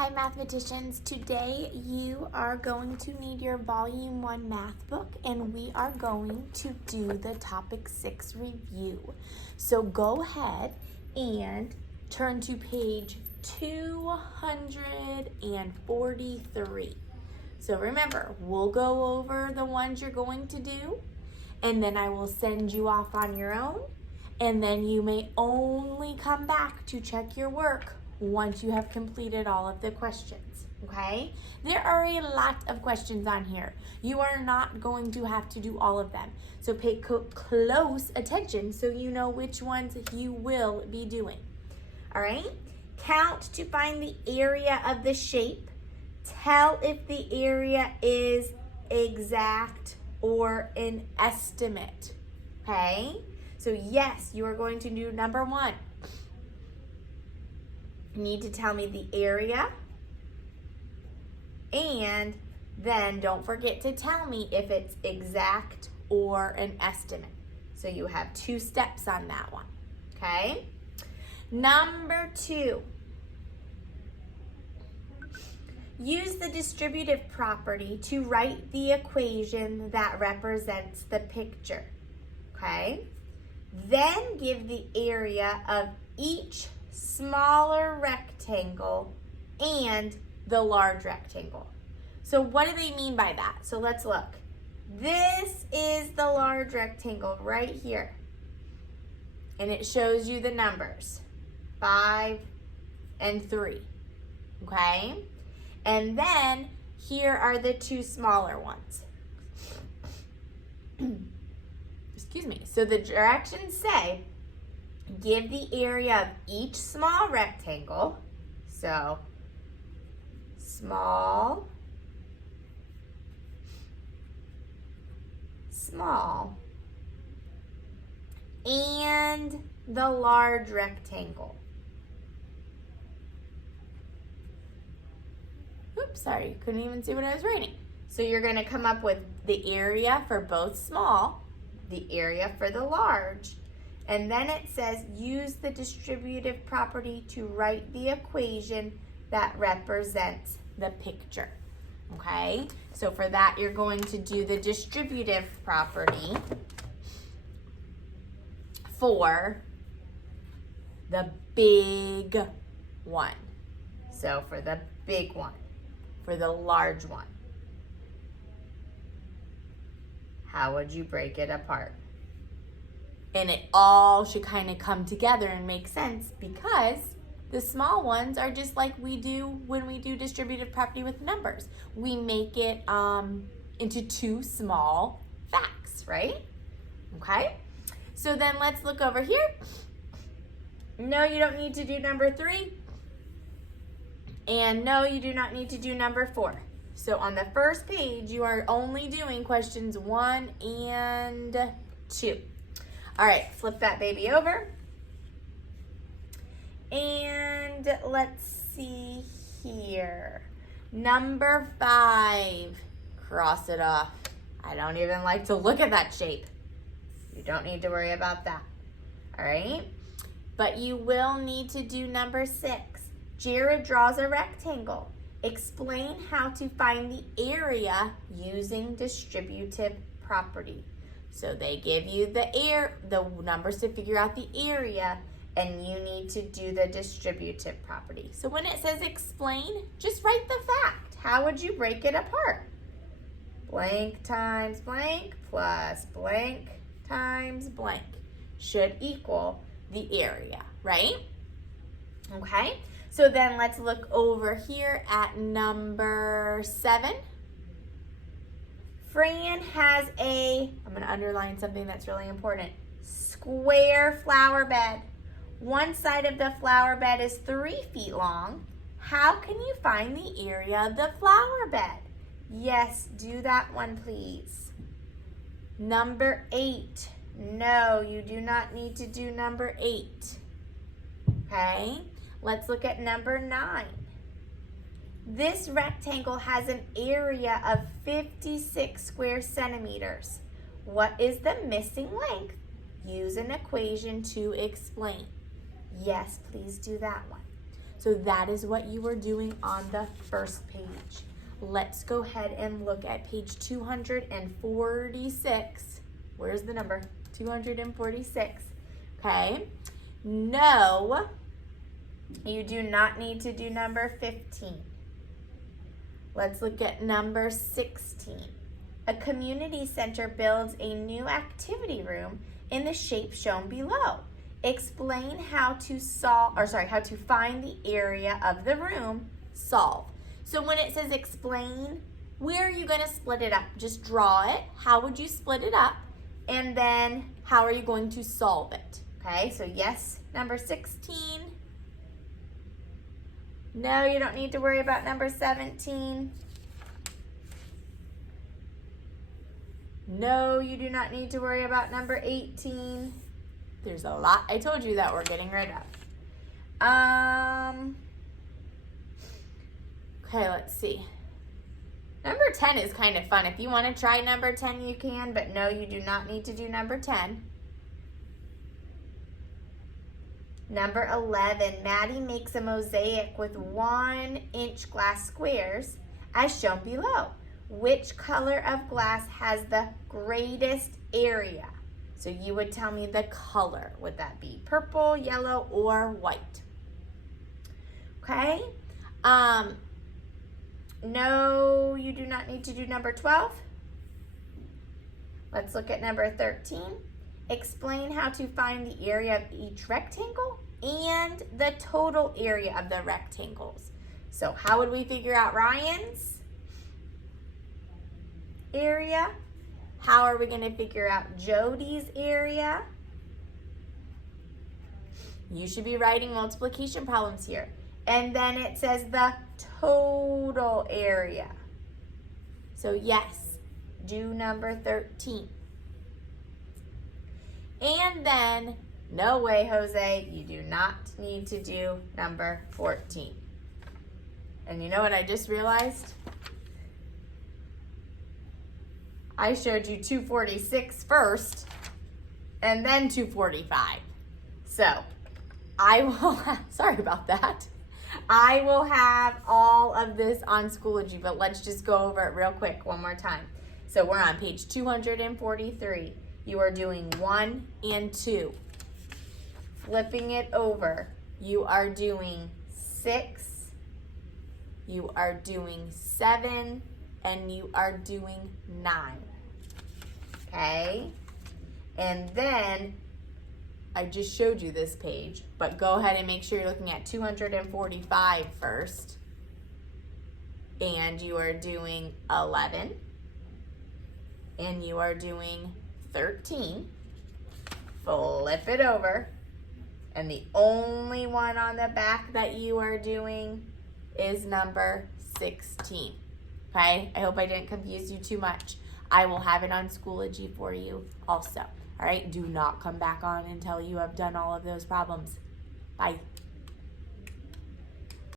Hi mathematicians, today you are going to need your volume 1 math book and we are going to do the topic 6 review. So go ahead and turn to page 243. So remember, we'll go over the ones you're going to do and then I will send you off on your own, and then you may only come back to check your work once you have completed all of the questions, okay? There are a lot of questions on here. You are not going to have to do all of them. So pay close attention so you know which ones you will be doing, all right? Count to find the area of the shape. Tell if the area is exact or an estimate, okay? So yes, you are going to do number 1. You need to tell me the area, and then don't forget to tell me if it's exact or an estimate. So you have 2 steps on that one, okay? Number 2, use the distributive property to write the equation that represents the picture, okay? Then give the area of each smaller rectangle and the large rectangle. So what do they mean by that? So let's look. This is the large rectangle right here. And it shows you the numbers, 5 and 3, okay? And then here are the 2 smaller ones. Excuse me. So the directions say, give the area of each small rectangle, so small, small, and the large rectangle. Oops, sorry, couldn't even see what I was writing. So you're going to come up with the area for both small, the area for the large, and then it says use the distributive property to write the equation that represents the picture, okay? So for that, you're going to do the distributive property for the big one. So for the big one, for the large one, how would you break it apart? And it all should kind of come together and make sense, because the small ones are just like we do when we do distributive property with numbers. We make it into 2 small facts, right? Okay, so then let's look over here. No, you don't need to do number 3. And no, you do not need to do number 4. So on the first page, you are only doing questions 1 and 2. All right, flip that baby over. And let's see here. Number 5, cross it off. I don't even like to look at that shape. You don't need to worry about that, all right? But you will need to do number 6. Jared draws a rectangle. Explain how to find the area using distributive property. So they give you the numbers to figure out the area, and you need to do the distributive property. So when it says explain, just write the fact. How would you break it apart? Blank times blank plus blank times blank should equal the area, right? Okay, so then let's look over here at number 7. Fran has I'm going to underline something that's really important, square flower bed. One side of the flower bed is 3 feet long. How can you find the area of the flower bed? Yes, do that one, please. Number 8. No, you do not need to do number 8. Okay, let's look at number 9. This rectangle has an area of 56 square centimeters. What is the missing length? Use an equation to explain. Yes, please do that one. So that is what you were doing on the first page. Let's go ahead and look at page 246. Where's the number? 246. Okay. No, you do not need to do number 15. Let's look at number 16. A community center builds a new activity room in the shape shown below. Explain how to how to find the area of the room. Solve. So when it says explain, where are you going to split it up? Just draw it. How would you split it up? And then how are you going to solve it? Okay, so yes, number 16. No, you don't need to worry about number 17. No, you do not need to worry about number 18. There's a lot I told you that we're getting rid of. Okay, let's see. Number 10 is kind of fun. If you want to try number 10, you can, but no, you do not need to do number 10. Number 11, Maddie makes a mosaic with 1-inch glass squares as shown below. Which color of glass has the greatest area? So you would tell me the color. Would that be purple, yellow, or white? Okay. No, you do not need to do number 12. Let's look at number 13. Explain how to find the area of each rectangle and the total area of the rectangles. So how would we figure out Ryan's area? How are we going to figure out Jody's area? You should be writing multiplication problems here. And then it says the total area. So yes, do number 13. And then, no way, Jose, you do not need to do number 14. And you know what I just realized? I showed you 246 first, and then 245. So, I will, sorry about that. I will have all of this on Schoology, but let's just go over it real quick one more time. So, we're on page 243. You are doing 1 and 2. Flipping it over, you are doing 6, you are doing 7, and you are doing 9. Okay? And then, I just showed you this page, but go ahead and make sure you're looking at 245 first. And you are doing 11. And you are doing 13. Flip it over. And the only one on the back that you are doing is number 16. Okay? I hope I didn't confuse you too much. I will have it on Schoology for you also. All right? Do not come back on until you have done all of those problems. Bye.